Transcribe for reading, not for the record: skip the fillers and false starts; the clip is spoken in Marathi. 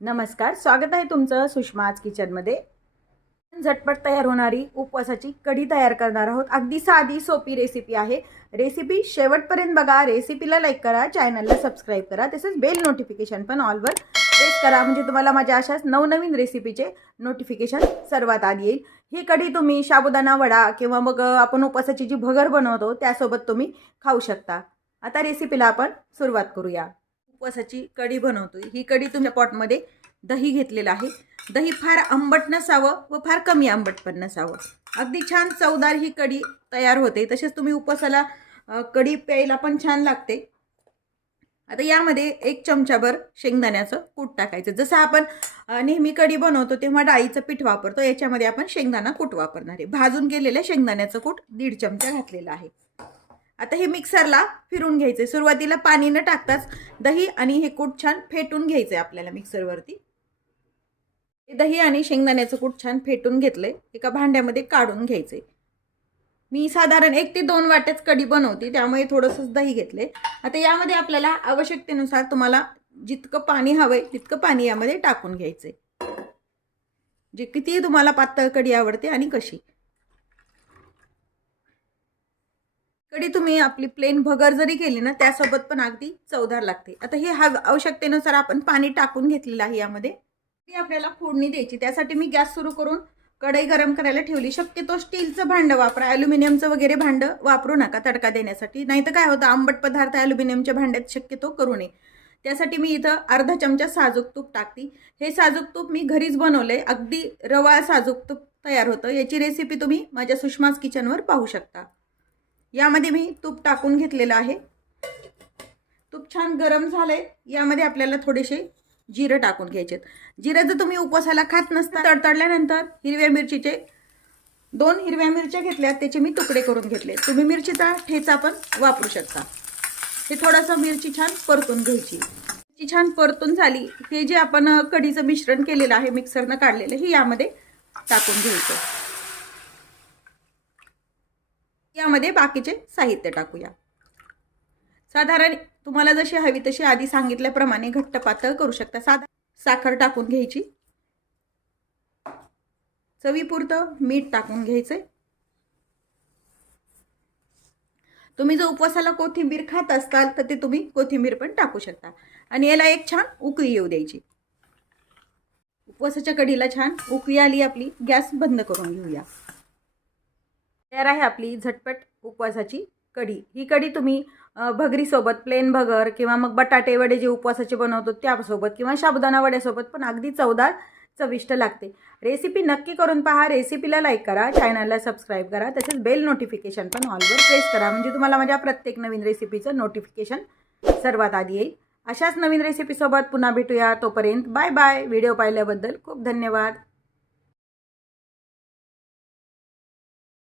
नमस्कार, स्वागत आहे तुमचं सुषमाज किचनमध्ये। झटपट तयार होणारी उपवासाची कढी तयार करणार आहोत। अगदी साधी सोपी रेसिपी आहे। रेसिपी शेवटपर्यंत बघा। रेसिपीला लाईक करा, चॅनलला सबस्क्राईब करा, तसेच बेल नोटिफिकेशन पण ऑलवर प्रेस करा, म्हणजे तुम्हाला माझ्या अशाच नवनवीन रेसिपीचे नोटिफिकेशन सर्वात आधी येईल। ही कढी तुम्ही साबुदाणा वडा किंवा मग आपण उपवासाची जी भगर बनवतो त्यासोबत तुम्ही खाऊ शकता। आता रेसिपीला आपण सुरुवात करूया। उपवासाची कढी बनवतोय। ही कढी तुम्ही पॉटमध्ये दही घेतलेलं आहे। दही फार आंबट नसावं व फार कमी आंबट पण नसावं, अगदी छान चवदार ही कढी तयार होते। तसेच तुम्ही उपवासाला कढी प्यायला पण छान लागते। आता यामध्ये 1 चमचाभर शेंगदाण्याचं कूट टाकायचं। जसं आपण नेहमी कढी बनवतो तेव्हा डाळीचं पीठ वापरतो, याच्यामध्ये आपण शेंगदाणा कूट वापरणार आहे। भाजून केलेलं शेंगदाण्याचं कूट 1.5 चमचा घातलेला आहे। आता हे मिक्सरला फिरून घ्यायचे। सुरुवातीला पाणी न टाकताच दही आणि हे कूट छान फेटून घ्यायचे आपल्याला मिक्सरवरती। दही आणि शेंगदाण्याचं कूट छान फेटून घेतले, एका भांड्यामध्ये काढून घ्यायचे। मी साधारण 1 ते 2 वाट्याच कढी बनवते, त्यामुळे थोडंसं दही घेतले। आता यामध्ये आपल्याला आवश्यकतेनुसार तुम्हाला जितकं पाणी हवंय तितकं पाणी यामध्ये टाकून घ्यायचे। जे किती तुम्हाला पातळ कढी आवडते आणि कशी। कढी तुम्ही आपली प्लेन भगर जरी केली ना त्यासोबत पण अगदी चवदार लागते। आता हे आवश्यकतेनुसार आपण पाणी टाकून घेतलेलं आहे। यामध्ये आपल्याला फोडणी द्यायची। त्यासाठी मी गॅस सुरू करून कढई गरम करायला ठेवली। शक्यतो स्टीलचं भांडं वापरा, ॲल्युमिनियमचं वगैरे भांडं वापरू नका तडका देण्यासाठी, नाहीतर काय होतं आंबट पदार्थ ॲल्युमिनियमच्या भांड्यात शक्यतो करू नये। त्यासाठी मी इथं अर्धा चमचा साजूक तूप टाकते। हे साजूक तूप मी घरीच बनवलंय, अगदी रवाळ साजूक तूप तयार होतं। याची रेसिपी तुम्ही माझ्या सुषमाज किचनवर पाहू शकता। यामध्ये मी तूप टाकून घेतलेलं आहे। तूप छान गरम झालंय। यामध्ये आपल्याला थोडेसे जिरे टाकून घ्यायचे। जिरे जर तुम्ही उपवासाला खात नसता तडतडल्यानंतर हिरव्या मिरचीचे 2 हिरव्या मिरच्या घेतल्या, त्याचे मी तुकडे करून घेतले। तुम्ही मिरचीचा ठेचा पण वापरू शकता। हे थोडंसं मिरची छान परतून घ्यायची। मिरची छान परतून झाली, हे जे आपण कढीचं मिश्रण केलेलं आहे मिक्सरनं काढलेलं, हे यामध्ये टाकून घ्यायचं। यामध्ये बाकीचे साहित्य टाकूया। साधारण तुम्हाला जशी हवी तशी आधी सांगितल्याप्रमाणे घट्ट पातळ करू शकता। साखर टाकून घ्यायची, चवीपुरतं मीठ टाकून घ्यायचे। तुम्ही जर उपवासाला कोथिंबीर खात असाल तर ते तुम्ही कोथिंबीर पण टाकू शकता आणि याला एक छान उकळी येऊ द्यायची। उपवासाच्या कढीला छान उकळी आली, आपली गॅस बंद करून घेऊया। तयार आहे आपली झटपट उपवासाची कढी। ही कढी तुम्ही भगरीसोबत, प्लेन भगर किंवा मग बटाटे वडे जे उपवासाचे बनवतो त्यासोबत किंवा साबुदाणा वड्यासोबत पण अगदी चवदार चविष्ट लागते। रेसिपी नक्की करून पहा। रेसिपीला लाईक करा, चॅनलला सबस्क्राईब करा, तसेच बेल नोटिफिकेशन पण ऑलवर प्रेस करा, म्हणजे तुम्हाला माझ्या प्रत्येक नवीन रेसिपीचं नोटिफिकेशन सर्वात आधी येईल। अशाच नवीन रेसिपीसोबत पुन्हा भेटूया। तोपर्यंत बाय बाय। व्हिडिओ पाहिल्याबद्दल खूप धन्यवाद।